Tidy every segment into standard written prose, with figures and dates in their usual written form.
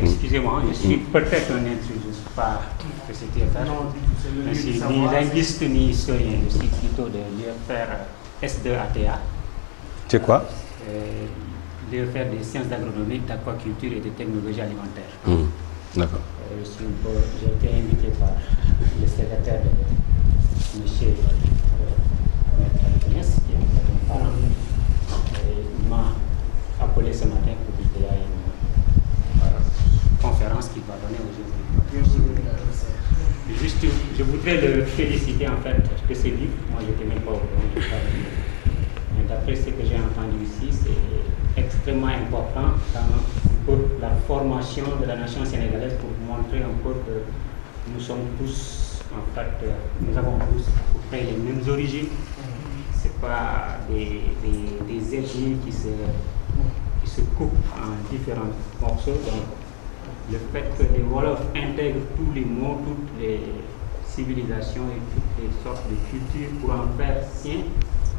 Excusez-moi, je suis peut-être un intrus, je ne sais pas que c'était ça. Je ne suis ni linguiste ni historien, je suis plutôt de l'UFR S2ATA. C'est quoi? L'UFR des sciences agronomiques, d'aquaculture et de technologie alimentaire. D'accord. J'ai été invité par le secrétaire de M. Maître qui est mon parent. Il m'a appelé ce matin pour dire qu'il y a une conférence qu'il va donner aujourd'hui. Juste, je voudrais le féliciter en fait de ce livre. Moi, je n'étais même pas au courant, mais d'après ce que j'ai entendu ici, c'est extrêmement important pour la formation de la nation sénégalaise, pour montrer un peu que nous sommes tous, en fait, nous avons tous à peu près les mêmes origines. Ce n'est pas des ethnies qui se coupent en différents morceaux. Donc, le fait que les Wolofs intègrent tous les mots, toutes les civilisations et toutes les sortes de cultures pour en faire sien,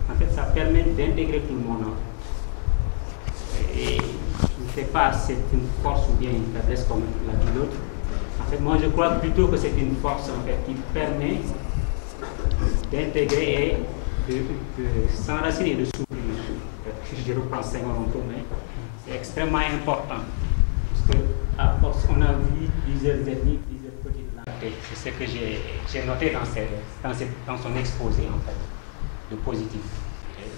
en fait, ça permet d'intégrer tout le monde. Et je ne sais pas si c'est une force ou bien une faiblesse comme l'a dit l'autre. En fait, moi je crois plutôt que c'est une force en fait qui permet d'intégrer et de s'enraciner et de s'ouvrir. Je reprends Senghor un peu, mais c'est extrêmement important. Parce que à force, on a vu plusieurs ethnies, plusieurs petites langues. C'est ce que j'ai noté dans son exposé en fait, de positif.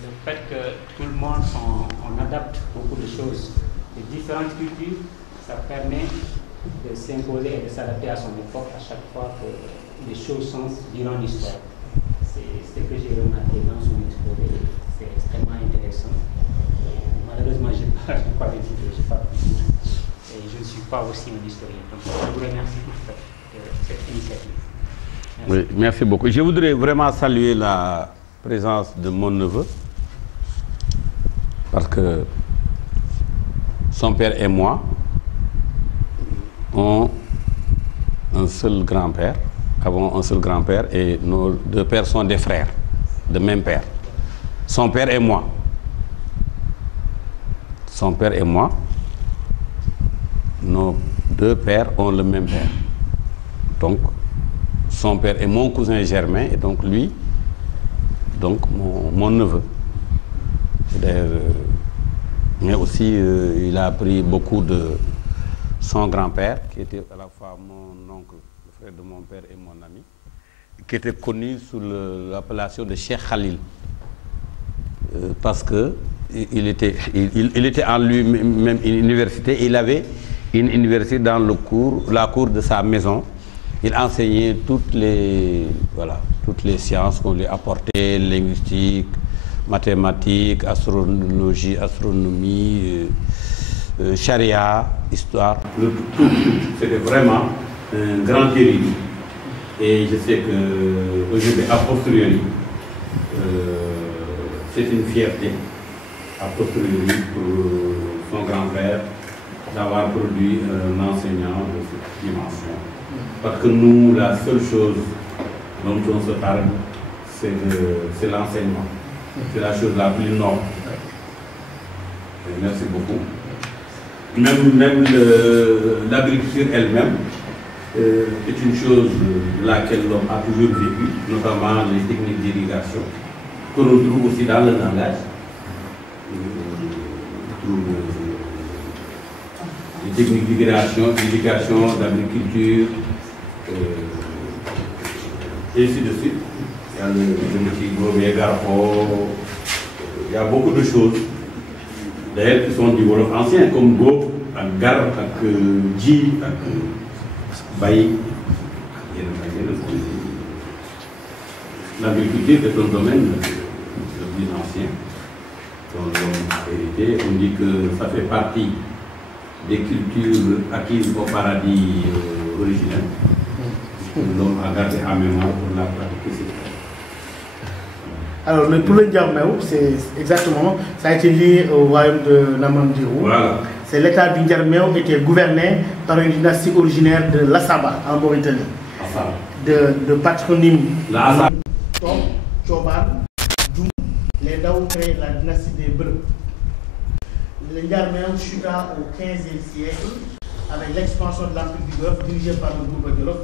Le fait que tout le monde, on adapte beaucoup de choses de différentes cultures, ça permet de s'imposer et de s'adapter à son époque à chaque fois que les choses sont durant l'histoire. C'est ce que j'ai remarqué dans son exposé, c'est extrêmement intéressant. Malheureusement, je n'ai pas le titre, je n'ai pas pu dire, et je ne suis pas aussi un historien. Donc, je vous remercie pour cette initiative. Merci. Oui, merci beaucoup. Je voudrais vraiment saluer la présence de mon neveu, parce que son père et moi avons un seul grand-père et nos deux pères sont des frères, de même père. Son père et moi, nos deux pères ont le même père. Donc, son père est mon cousin germain et donc lui, donc mon neveu. Mais aussi, il a appris beaucoup de son grand-père, qui était à la fois mon oncle, le frère de mon père et mon ami, qui était connu sous l'appellation de Cheikh Khalil, parce que il était en lui-même une université. Il avait une université dans la cour de sa maison. Il enseignait toutes les sciences qu'on lui apportait, linguistique, mathématiques, astrologie, astronomie, charia, histoire. C'était vraiment un grand érudit. Et je sais qu'aujourd'hui, a posteriori, c'est une fierté, a posteriori, pour son grand-père, d'avoir produit un enseignant de cette dimension. Parce que nous, la seule chose dont on se parle, c'est l'enseignement. C'est la chose la plus noble. Merci beaucoup. Même l'agriculture elle-même est une chose de laquelle l'homme a toujours vécu, notamment les techniques d'irrigation, que l'on trouve aussi dans le langage. On trouve les techniques d'irrigation, d'agriculture, et ainsi de suite. Il y a le petit Gobé Garpo, il y a beaucoup de choses, d'ailleurs, qui sont du Wolof ancien, comme Go, ak Gar, ak Ji, ak Bayi. L'agriculture est un domaine le plus ancien dont l'homme a hérité. On dit que ça fait partie des cultures acquises au paradis originel. L'homme a gardé en mémoire pour la pratiquer. Alors, le poulet Diarmeo, c'est exactement, ça a été lié au royaume de Namandirou. Voilà. C'est l'état du Diarmeo qui était gouverné par une dynastie originaire de l'Assaba, en Mauritanie. Assaba. De patronyme. L'Assaba. Choban, Djoum, les Daou créent la dynastie des Bleus. Le Diarmeo chuta au XVe siècle avec l'expansion de l'Empire du Golfe dirigé par le groupe de Jolof,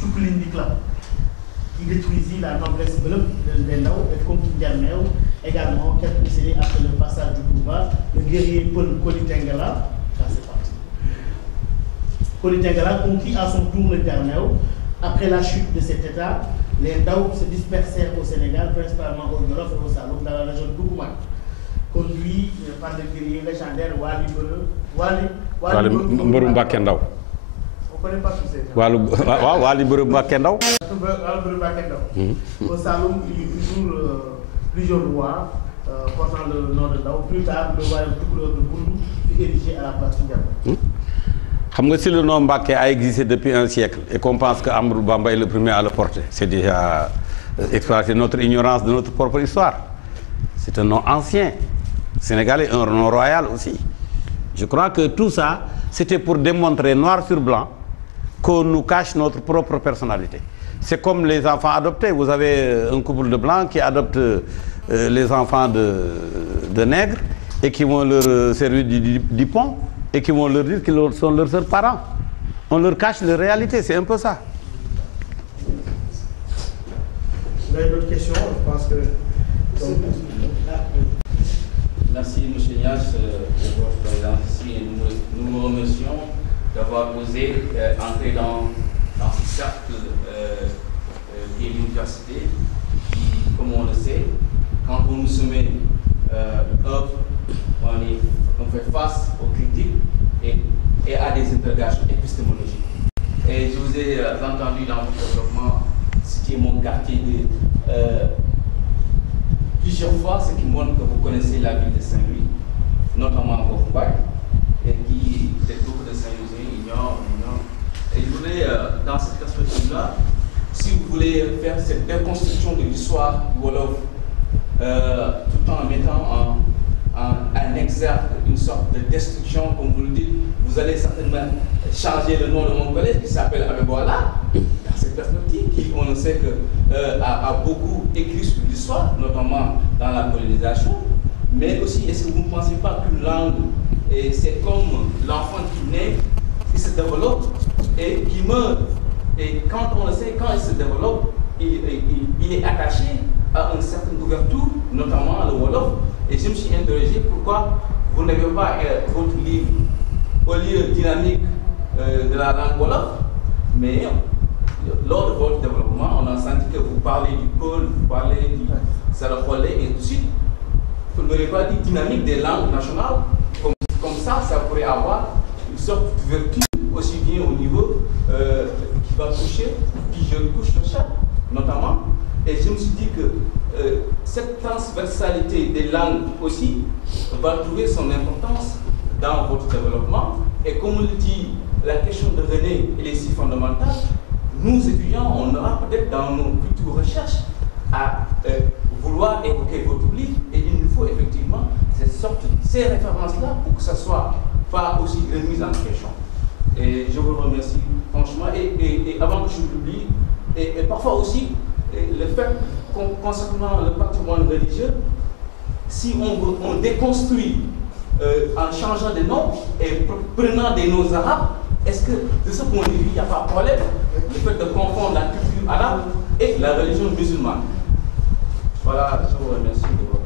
Tukulindikla, qui détruisit la noblesse bleue de Ndao et conquit Ndiarmeo, également quelques décennies après le passage du pouvoir, le guerrier Paul Koli Tengala, ça c'est parti. Koli Tengala conquit à son tour le Ndiarmeo. Après la chute de cet État, les Ndao se dispersèrent au Sénégal, principalement au Jolof et au Saloum, dans la région de Doukoumane, conduit par le guerrier légendaire Wali Mbeureum Mbacké Ndao. On ne connaît pas tous ces gens. Wali Mbeureum Mbacké Ndao. Au Saloum, il joue plusieurs rois portant le nom de Ndao. Plus tard, le royaume Toucouleur de Boundou fut érigé à la place de Ndiarmé. Si le nom Mbacké a existé depuis un siècle et qu'on pense que Amadou Bamba est le premier à le porter, c'est déjà exploiter notre ignorance de notre propre histoire. C'est un nom ancien. Sénégalais, un nom royal aussi. Je crois que tout ça, c'était pour démontrer noir sur blanc qu'on nous cache notre propre personnalité. C'est comme les enfants adoptés. Vous avez un couple de blancs qui adoptent les enfants de nègres et qui vont leur servir du pont et qui vont leur dire qu'ils sont leurs seuls parents. On leur cache la réalité, c'est un peu ça. Vous avez d'autres questions? Je pense que... Merci M. Niasse pour votre présence ici et nous vous remercions d'avoir osé entrer dans ce cercle qui est l'université qui, comme on le sait, quand on nous soumet on fait face aux critiques et à des interrogations épistémologiques. Et je vous ai entendu dans votre développement citer mon quartier plusieurs fois, ce qui montre que vous connaissez la ville de Saint-Louis, notamment Gofoubac, et qui, les groupes de Saint-Louis ignorent. Et je voulais, dans cette perspective-là, si vous voulez faire cette déconstruction de l'histoire du Wolof, tout en mettant en exergue une sorte de destruction, comme vous le dites, vous allez certainement changer le nom de mon collègue qui s'appelle Abébouala. Dans cette perspective, qui, on le sait, a beaucoup écrit sur l'histoire, notamment dans la colonisation. Mais aussi, est-ce que vous ne pensez pas qu'une langue, c'est comme l'enfant qui naît, qui se développe et qui meurt. Et quand on le sait, quand il se développe, il est attaché à une certaine ouverture, notamment le Wolof. Et je me suis interrogé pourquoi vous n'avez pas votre livre au lieu dynamique de la langue Wolof, mais lors de votre développement, on a senti que vous parlez du Peul, vous parlez du Saraxolé et tout de suite. Vous n'aurez pas dit dynamique des langues nationales, comme ça pourrait avoir une sorte d'ouverture aussi bien au niveau qui va toucher, qui je couche le chat, notamment. Et je me suis dit que cette transversalité des langues aussi va trouver son importance dans votre développement. Et comme le dit, la question de René, elle est si fondamentale. Nous, étudiants, on aura peut-être dans nos futures recherches à vouloir évoquer votre livre et il nous faut effectivement ces références-là pour que ça soit pas aussi remis en question. Et je vous remercie franchement. Et avant que je l'oublie, et parfois aussi, le fait concernant le patrimoine religieux, si on déconstruit en changeant de nom et prenant des noms arabes, est-ce que de ce point de vue, il n'y a pas de problème, le fait de confondre la culture arabe et la religion musulmane? Voilà, je vous remercie de votre...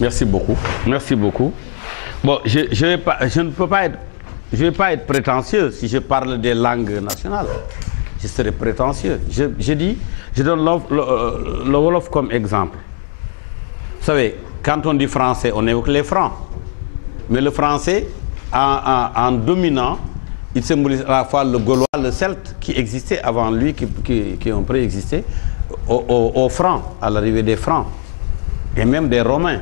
Merci beaucoup. Merci beaucoup. Bon, je ne vais pas être prétentieux si je parle des langues nationales. Je serais prétentieux. Je donne le Wolof comme exemple. Vous savez, quand on dit français, on évoque les francs. Mais le français, en dominant, il symbolise à la fois le gaulois, le celte qui existait avant lui, qui ont préexisté, aux francs, à l'arrivée des francs, et même des romains.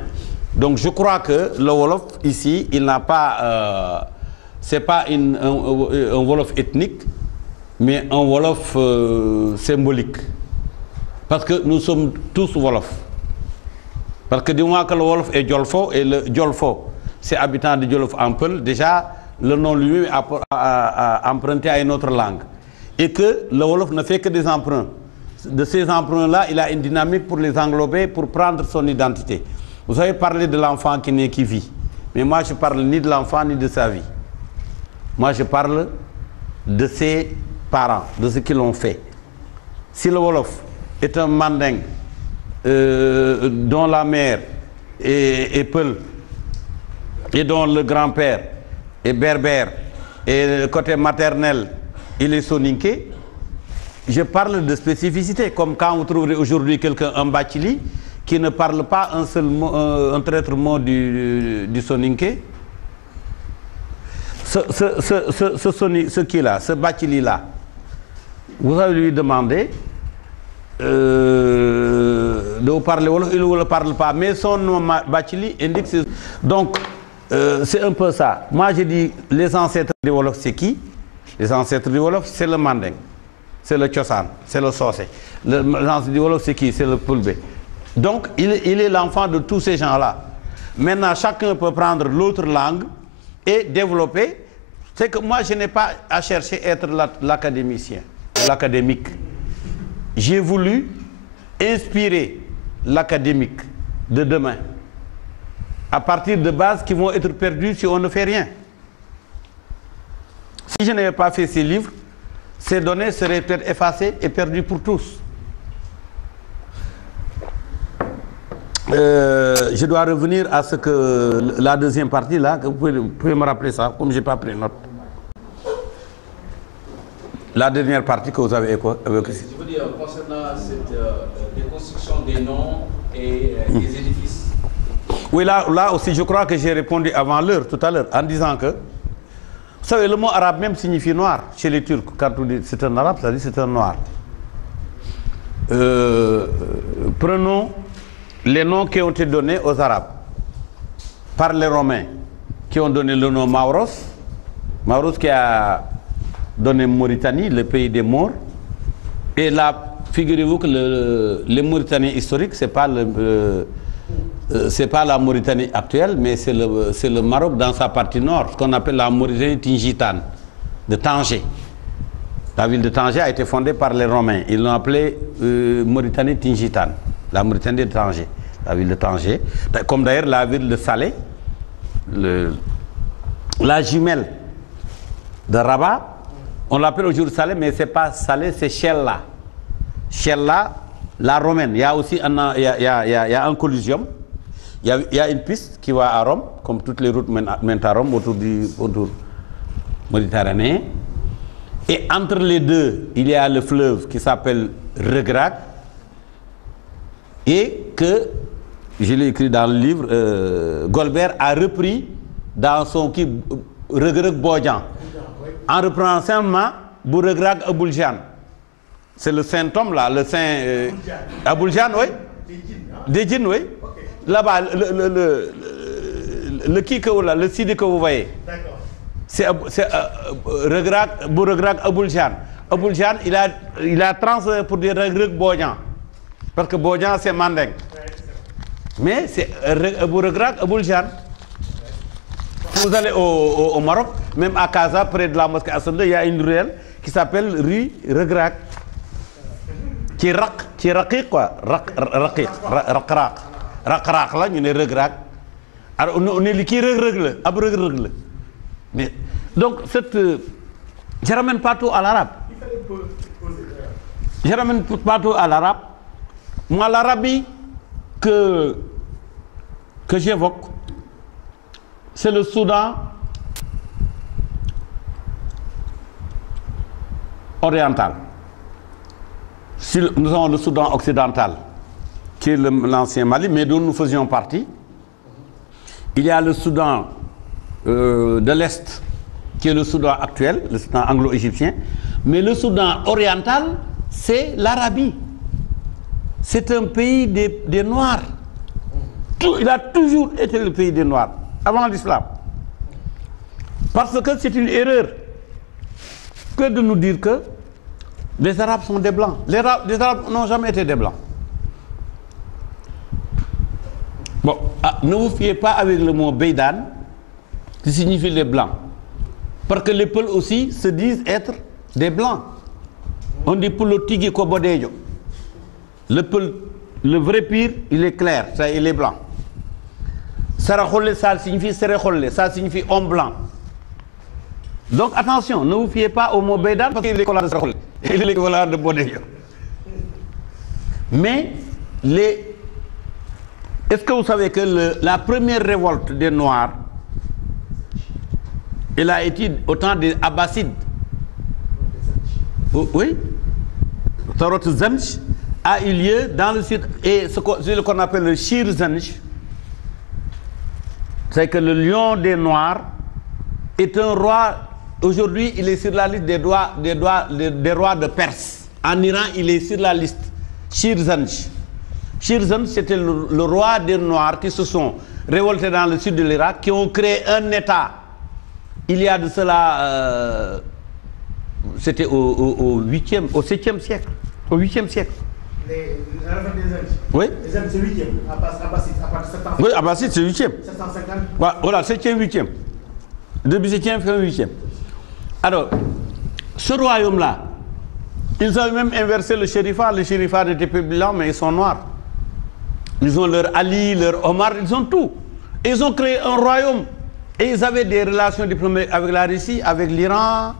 Donc je crois que le Wolof, ici, il n'a pas... c'est pas un Wolof ethnique, mais un Wolof symbolique. Parce que nous sommes tous Wolof. Parce que du moment que le Wolof est Jolfo, et le Jolfo, c'est habitant de Jolof en Peul, déjà, le nom lui a emprunté à une autre langue. Et que le Wolof ne fait que des emprunts. De ces emprunts-là, il a une dynamique pour les englober, pour prendre son identité. Vous avez parlé de l'enfant qui naît, qui vit. Mais moi, je ne parle ni de l'enfant, ni de sa vie. Moi, je parle de ses parents, de ce qu'ils ont fait. Si le Wolof est un mandingue dont la mère est Peul et dont le grand-père est berbère et le côté maternel, il est soninké, je parle de spécificité, comme quand vous trouverez aujourd'hui quelqu'un, un Bachili, qui ne parle pas un seul mot, un traître mot du soninké. Ce qui est là, ce Bachili là, vous allez lui demander de vous parler Wolof, il ne vous le parle pas, mais son nom Bachili indique. Donc, c'est un peu ça. Moi, je dis, les ancêtres du Wolof, c'est qui? Les ancêtres du Wolof, c'est le Manding, c'est le Tchosan, c'est le Sosé. L'ancêtre du Wolof, c'est qui? C'est le Poulbé. Donc, il est l'enfant de tous ces gens-là. Maintenant, chacun peut prendre l'autre langue et développer. C'est que moi, je n'ai pas à chercher à être l'académicien, l'académique. J'ai voulu inspirer l'académique de demain à partir de bases qui vont être perdues si on ne fait rien. Si je n'avais pas fait ces livres, ces données seraient peut-être effacées et perdues pour tous. Je dois revenir à ce que la deuxième partie là, que vous pouvez me rappeler ça, comme je n'ai pas pris note. La dernière partie que vous avez évoquée. Je veux dire, concernant cette déconstruction des noms et des édifices. Oui, là aussi, je crois que j'ai répondu avant l'heure, tout à l'heure, en disant que, vous savez, le mot arabe même signifie noir chez les Turcs. Quand on dit c'est un arabe, ça dit c'est un noir. Prenons les noms qui ont été donnés aux Arabes par les Romains, qui ont donné le nom Mauros. Mauros qui a donné Mauritanie, le pays des Maures. Et là, figurez-vous que les Mauritaniens historiques, c'est pas la Mauritanie actuelle, mais c'est le Maroc dans sa partie nord, ce qu'on appelle la Mauritanie tingitane, de Tanger. La ville de Tanger a été fondée par les Romains. Ils l'ont appelée Mauritanie tingitane, la Mauritanie de Tanger, la ville de Tanger. Comme d'ailleurs la ville de Salé, la jumelle de Rabat, on l'appelle aujourd'hui Salé, mais ce n'est pas Salé, c'est Chella. Chella, la romaine. Il y a aussi un collision. Il y a une piste qui va à Rome, comme toutes les routes mènent à Rome, autour méditerranéen. Et entre les deux, il y a le fleuve qui s'appelle Regrag. Et que, je l'ai écrit dans le livre, Golbert a repris dans son qui Regrag Bodjan. En reprenant simplement Bouregrag Abouljan. C'est le saint homme là, le saint Abouljan, oui. Des djinns, oui. Là-bas, le qui que vous là, le sidi que vous voyez. C'est Bouregrag Abouljan. Abouljan, il a transféré pour dire Regrag Bodjan. Parce que Bodjan c'est Mandeng. Mais c'est Bouregrag Abouljan. Vous allez au Maroc, même à Casa, près de la mosquée Assane, il y a une ruelle qui s'appelle rue Regrag. Qui est raqiq quoi, raqiq, raqraq là, ñu ne Regrag. Alors on est qui Regrag ab Regrag la. Mais donc je ramène pas tout à l'arabe. Je ramène pas tout à l'arabe. Moi l'Arabie que j'évoque, c'est le Soudan oriental. Nous avons le Soudan occidental, qui est l'ancien Mali, mais dont nous faisions partie. Il y a le Soudan de l'Est, qui est le Soudan actuel, le Soudan anglo-égyptien. Mais le Soudan oriental, c'est l'Arabie. C'est un pays des Noirs. Il a toujours été le pays des Noirs, avant l'islam. Parce que c'est une erreur que de nous dire que les Arabes sont des Blancs. Les Arabes n'ont jamais été des Blancs. Bon, ne vous fiez pas avec le mot Beydan, qui signifie les Blancs. Parce que les Peuls aussi se disent être des Blancs. On dit pour le Tigui Kobodejo. Le Peul, le vrai pire, il est clair, ça, il est blanc. Sarakhole, ça signifie Serekholle, ça signifie homme blanc. Donc attention, ne vous fiez pas au mot Bédan parce qu'il est l'équivalent de Sarakol. Il est l'équivalent de Bodéyo. Mais est-ce que vous savez que la première révolte des Noirs, elle a été au temps des Abbassides? Oui. Tarot Zanj a eu lieu dans le sud, et ce qu'on appelle le Shir Zanj, c'est que le lion des Noirs est un roi. Aujourd'hui, il est sur la liste des rois de Perse. En Iran, il est sur la liste. Shir Zanj. Shir Zanj, c'était le roi des Noirs qui se sont révoltés dans le sud de l'Irak, qui ont créé un État. Il y a de cela, c'était au 7e siècle. Au 8e siècle. Oui. Les Zanj, c'est 8e. Abbasside, à partir de 700. Oui, Abbasside, c'est 8e. 750. Voilà, 7e, 8e. Depuis 7e, fin 8e. Alors, ce royaume-là, ils ont même inversé le shérifat. Le shérifat n'était pas blanc, mais ils sont noirs. Ils ont leur Ali, leur Omar, ils ont tout. Et ils ont créé un royaume. Et ils avaient des relations diplomatiques avec la Russie, avec l'Iran.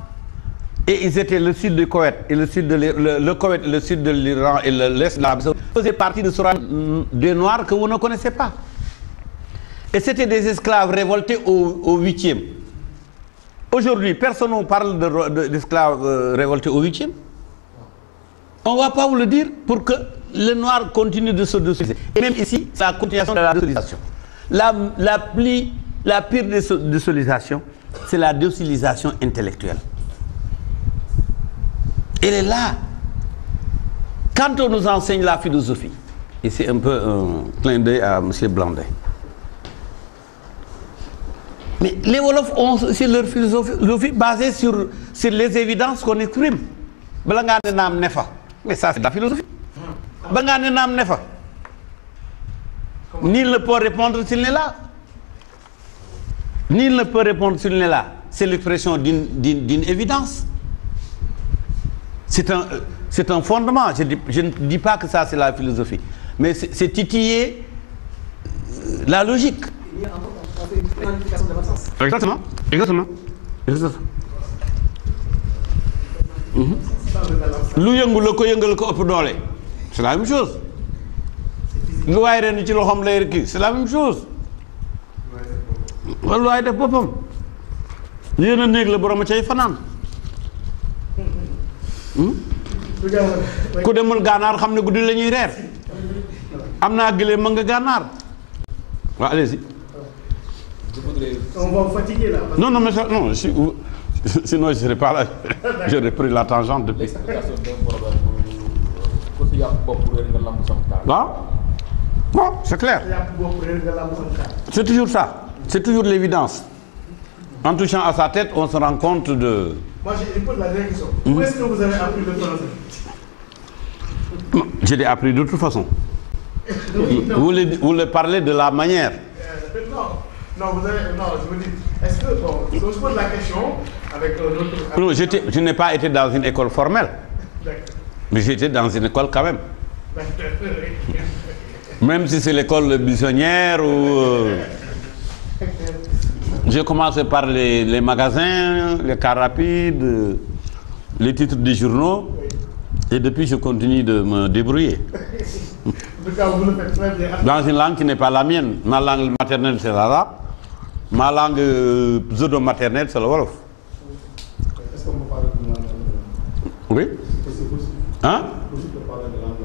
Et ils étaient le sud du Koweït, et le sud de le Koweït, le sud de l'Iran et l'est de l'Arabie Saoudite faisaient partie de ce royaume des Noirs que vous ne connaissez pas. Et c'était des esclaves révoltés au 8e. Aujourd'hui, personne ne parle d'esclaves révoltés au 8e. On ne va pas vous le dire pour que les Noirs continuent de se dessoliser. Et même ici, c'est la continuation de la dessolilisation. La pire dessolilisation, c'est la dessolilisation intellectuelle. Elle est là. Quand on nous enseigne la philosophie, et c'est un peu un clin d'œil à M. Blandet, mais les Wolofs ont aussi leur philosophie basée sur les évidences qu'on exprime. Mais ça, c'est de la philosophie. Nul ne peut répondre s'il n'est là. Nul ne peut répondre s'il n'est là. C'est l'expression d'une évidence. C'est un fondement. Je ne dis pas que ça, c'est la philosophie. Mais c'est titiller la logique. Il y a une planification de l'absence. Exactement. Exactement. C'est la même chose. C'est la même chose. Ku demul gànnaar xam ne guddi la ñuy reer am naa gëléem ma nga gànnaar waaw allez-y. On va vous fatiguer là. Non, mais ça, non, sinon je ne serais pas là. J'aurais pris la tangente depuis. L'explication d'un problème pour que bon, c'est clair. C'est toujours ça. C'est toujours l'évidence. En touchant à sa tête, on se rend compte de... Moi, je pose la dernière question. Où est-ce que vous avez appris le français? Je l'ai appris de toute façon. Vous voulez parler de la manière? Non, je me dis, est-ce que, bon, je pose la question avec notre... Non, je n'ai pas été dans une école formelle. Mais j'étais dans une école quand même. Même si c'est l'école buissonnière ou... J'ai commencé par les magasins, les cars rapides, les titres des journaux, et depuis je continue de me débrouiller. En tout cas, vous le faites très bien. Dans une langue qui n'est pas la mienne. Ma langue maternelle c'est l'arabe, ma langue pseudo-maternelle c'est le wolof. Est-ce qu'on peut parler de langue? Oui. C'est possible. Hein? C'est possible de parler de langue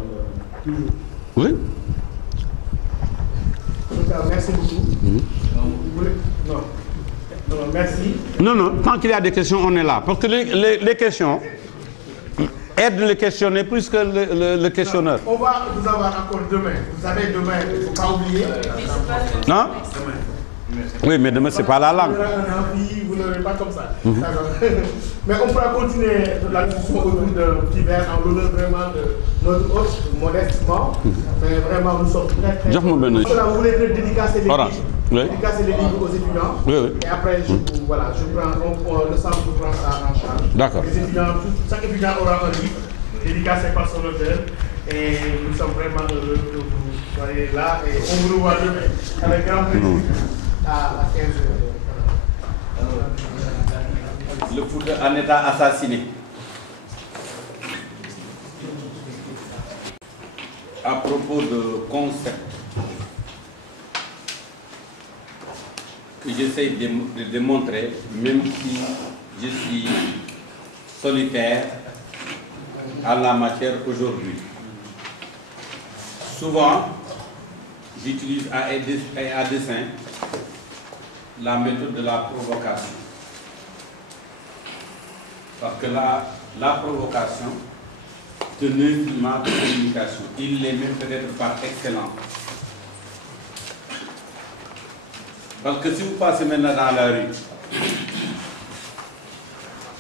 toujours. Oui. En tout cas, merci beaucoup. Vous voulez... Non. Non, merci. Non, tant qu'il y a des questions, on est là. Parce que les questions aident le questionner plus que le questionneur. On va vous avoir encore demain. Vous savez, demain, il ne faut pas oublier. Non? Oui, mais demain, ce n'est pas la langue. Vous n'aurez pas comme ça. Mais on pourra continuer la discussion autour de petit verre en l'honneur vraiment de notre hôte, modestement. Mais vraiment, nous sommes très, très... Vous voulez dédicacer les livres? Dédicacer les livres aux étudiants. Oui. Et après, le centre vous prend ça en charge. D'accord. Les étudiants, chaque étudiant aura un livre dédicacé par son auteur. Et nous sommes vraiment heureux que vous soyez là. Et on vous revoit demain avec grand plaisir à 15h. le Fouta en état assassiné. À propos de concepts que j'essaie de démontrer, même si je suis solitaire en la matière aujourd'hui. Souvent, j'utilise à dessein la méthode de la provocation. Parce que la provocation, c'est un instrument de communication. Il l'est même peut-être par excellence. Parce que si vous passez maintenant dans la rue,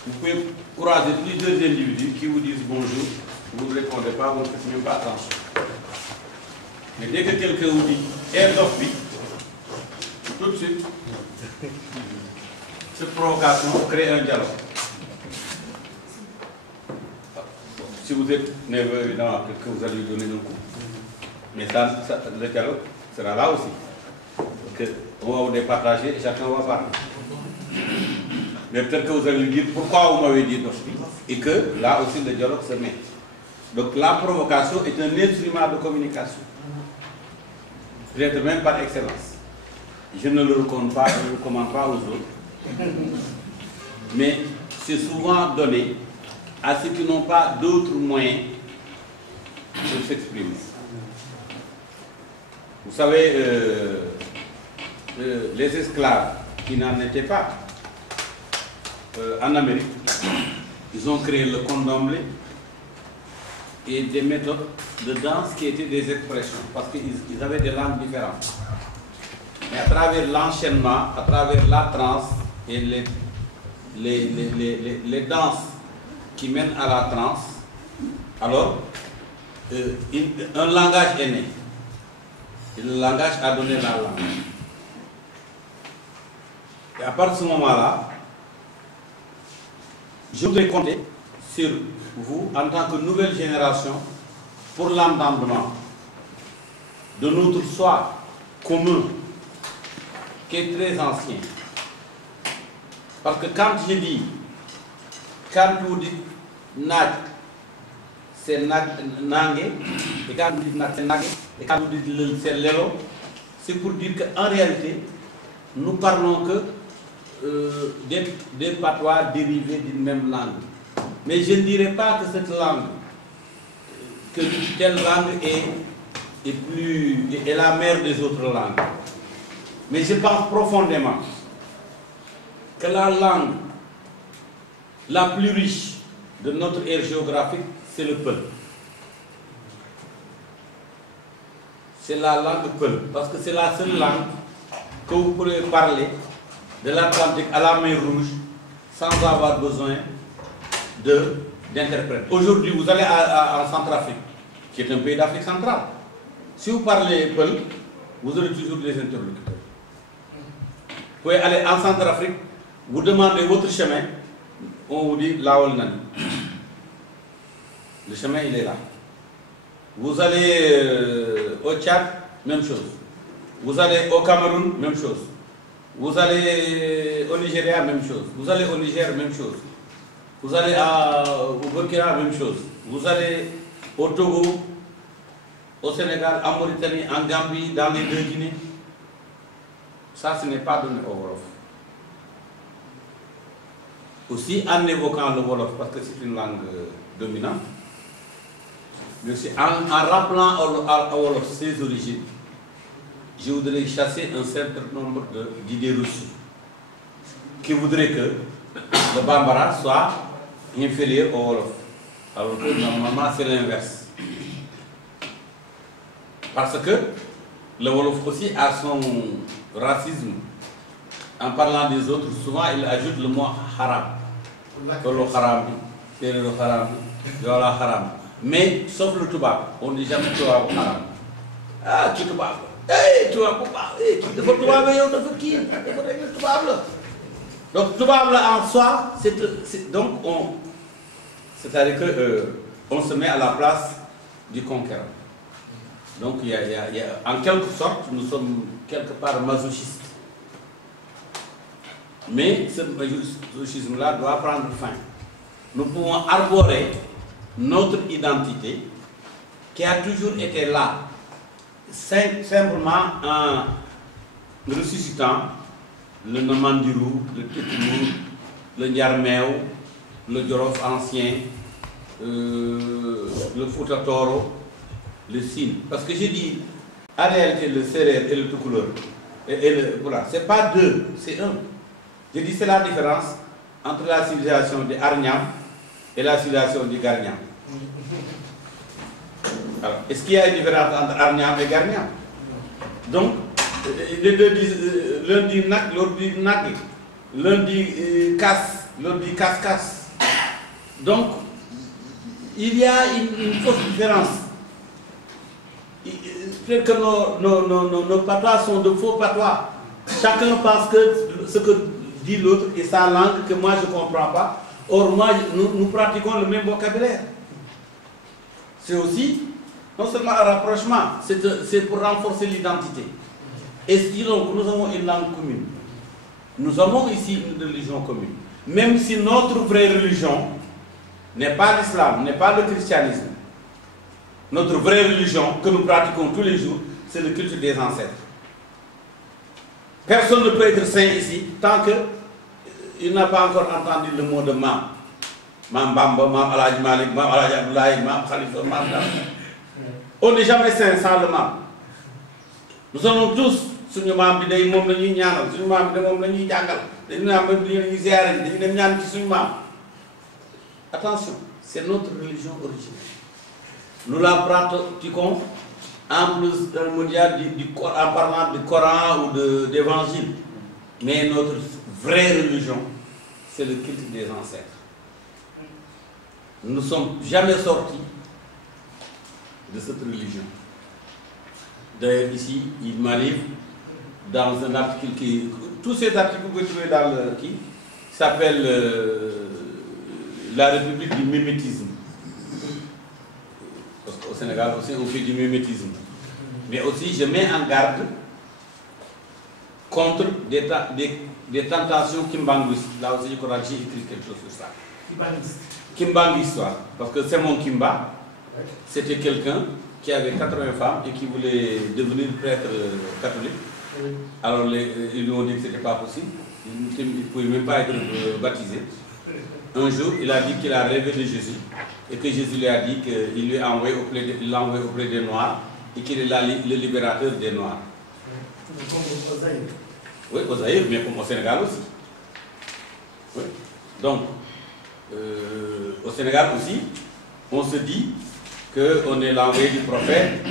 vous pouvez croiser plusieurs individus qui vous disent bonjour, vous ne répondez pas, vous ne faites même pas attention. Mais dès que quelqu'un vous dit air d'offre, tout de suite, cette provocation crée un dialogue. Si vous êtes nerveux, évidemment, que vous allez lui donner un coup. Mais ça, le dialogue sera là aussi. Parce qu'on va vous départager et chacun va parler. Mais peut-être que vous allez lui dire pourquoi vous m'avez dit d'offre. Et que là aussi le dialogue se met. Donc la provocation est un instrument de communication. Peut-être même par excellence. Je ne le recommande pas aux autres. Mais c'est souvent donné à ceux qui n'ont pas d'autres moyens de s'exprimer. Vous savez, les esclaves qui n'en étaient pas, en Amérique, ils ont créé le candomblé et des méthodes de danse qui étaient des expressions, parce qu'ils avaient des langues différentes. Mais à travers l'enchaînement, à travers la transe et les danses qui mènent à la transe, alors un langage est né. Et le langage a donné la langue. Et à partir de ce moment-là, je voudrais compter sur vous en tant que nouvelle génération pour l'entendement de notre soi commun qui est très ancien. Parce que quand je dis, quand vous dites nag, c'est nangé, et quand vous dites nag, c'est nagé, et quand vous dites lel, c'est lelo, c'est pour dire qu'en réalité, nous parlons que des patois dérivés d'une même langue. Mais je ne dirais pas que cette langue, que telle langue est la mère des autres langues. Mais je pense profondément que la langue la plus riche de notre ère géographique, c'est le Peul. C'est la langue Peul, parce que c'est la seule langue que vous pourrez parler de l'Atlantique à la mer Rouge sans avoir besoin d'interprètes. Aujourd'hui, vous allez en Centrafrique, qui est un pays d'Afrique centrale. Si vous parlez Peul, vous aurez toujours des interlocuteurs. Vous pouvez aller en Centrafrique, vous demandez votre chemin, on vous dit Laol Nani. Le chemin, il est là. Vous allez au Tchad, même chose. Vous allez au Cameroun, même chose. Vous allez au Nigeria, même chose. Vous allez au Niger, même chose. Vous allez au Burkina, même chose. Vous allez au Togo, au Sénégal, en Mauritanie, en Gambie, dans les deux Guinées. Ça, ce n'est pas donné au Wolof. Aussi, en évoquant le Wolof, parce que c'est une langue dominante, mais aussi en rappelant au Wolof ses origines, je voudrais chasser un certain nombre d'idées reçues qui voudraient que le Bambara soit inférieur au Wolof. Alors que normalement c'est l'inverse. Parce que le Wolof aussi a son racisme. En parlant des autres, souvent il ajoute le mot haram. Tolo haram, Serero haram, Yola haram. Mais sauf le Toubab, on ne dit jamais Toubab haram. Ah, tu Toubab. Hey, Toubab, tu devrais Toubab, il devrait qui? Toubab. Donc Toubab en soi, donc c'est-à-dire que on se met à la place du conquérant. Donc en quelque sorte, nous sommes quelque part masochistes. Mais ce schisme-là doit prendre fin. Nous pouvons arborer notre identité qui a toujours été là, simplement en ressuscitant le Namandirou, le Tétimour, le Ndiarmeo, le Djorof ancien, le Fouta Toro, le Sine. Parce que j'ai dit, en réalité, le Serer et le Toucouleur, voilà, c'est pas deux, c'est un. J'ai dit, c'est la différence entre la civilisation de Arniam et la civilisation de Garniam. Alors, est-ce qu'il y a une différence entre Arniam et Garniam? Donc, les deux disent, l'un dit Nak, l'autre dit Nak, l'un dit Casse, l'autre dit Casse-Casse. Donc, il y a une fausse différence. Peut-être que nos patois sont de faux patois. Chacun pense que ce que dit l'autre est sa langue que moi je ne comprends pas. Or, moi, nous pratiquons le même vocabulaire. C'est aussi, non seulement un rapprochement, c'est pour renforcer l'identité. Et disons que nous avons une langue commune. Nous avons ici une religion commune. Même si notre vraie religion n'est pas l'islam, n'est pas le christianisme. Notre vraie religion que nous pratiquons tous les jours, c'est le culte des ancêtres. Personne ne peut être saint ici tant qu'il n'a pas encore entendu le mot de Mam. Mam Bamba, Mam Aladji Malik, Mam Aladji Abdoulaye, Mam Khalifa, Mam Dam. On n'est jamais saint sans le Mam. Nous sommes tous, suñu Mam bi day mom lañuy ñaanal, suñu Mam bi mom lañuy jangal, dañu na am dañuy ziaré, dañu dem ñaan ci suñu Mam. Attention, c'est notre religion originelle. Nous la pratiquons en plus en parlant du Coran ou d'évangile. Mais notre vraie religion, c'est le culte des ancêtres. Nous ne sommes jamais sortis de cette religion. D'ailleurs, ici, il m'arrive dans un article qui... Tous ces articles que vous pouvez trouver dans le... qui s'appelle La République du mimétisme. Parce qu'au Sénégal aussi, on fait du mimétisme. Mais aussi, je mets en garde contre des tentations kimbanguistes. Là aussi, je crois que j'ai écrit quelque chose sur ça. Kimbanguiste, parce que c'est mon Kimba. C'était quelqu'un qui avait 80 femmes et qui voulait devenir prêtre catholique. Alors, ils lui ont dit que ce n'était pas possible. Il ne pouvait même pas être baptisé. Un jour, il a dit qu'il a rêvé de Jésus et que Jésus lui a dit qu'il l'a envoyé auprès des Noirs et qu'il est le libérateur des Noirs. Comme au Zaïre. Oui, au Zaïre, mais comme au Sénégal aussi. Oui. Donc, au Sénégal aussi, on se dit qu'on est l'envoyé du prophète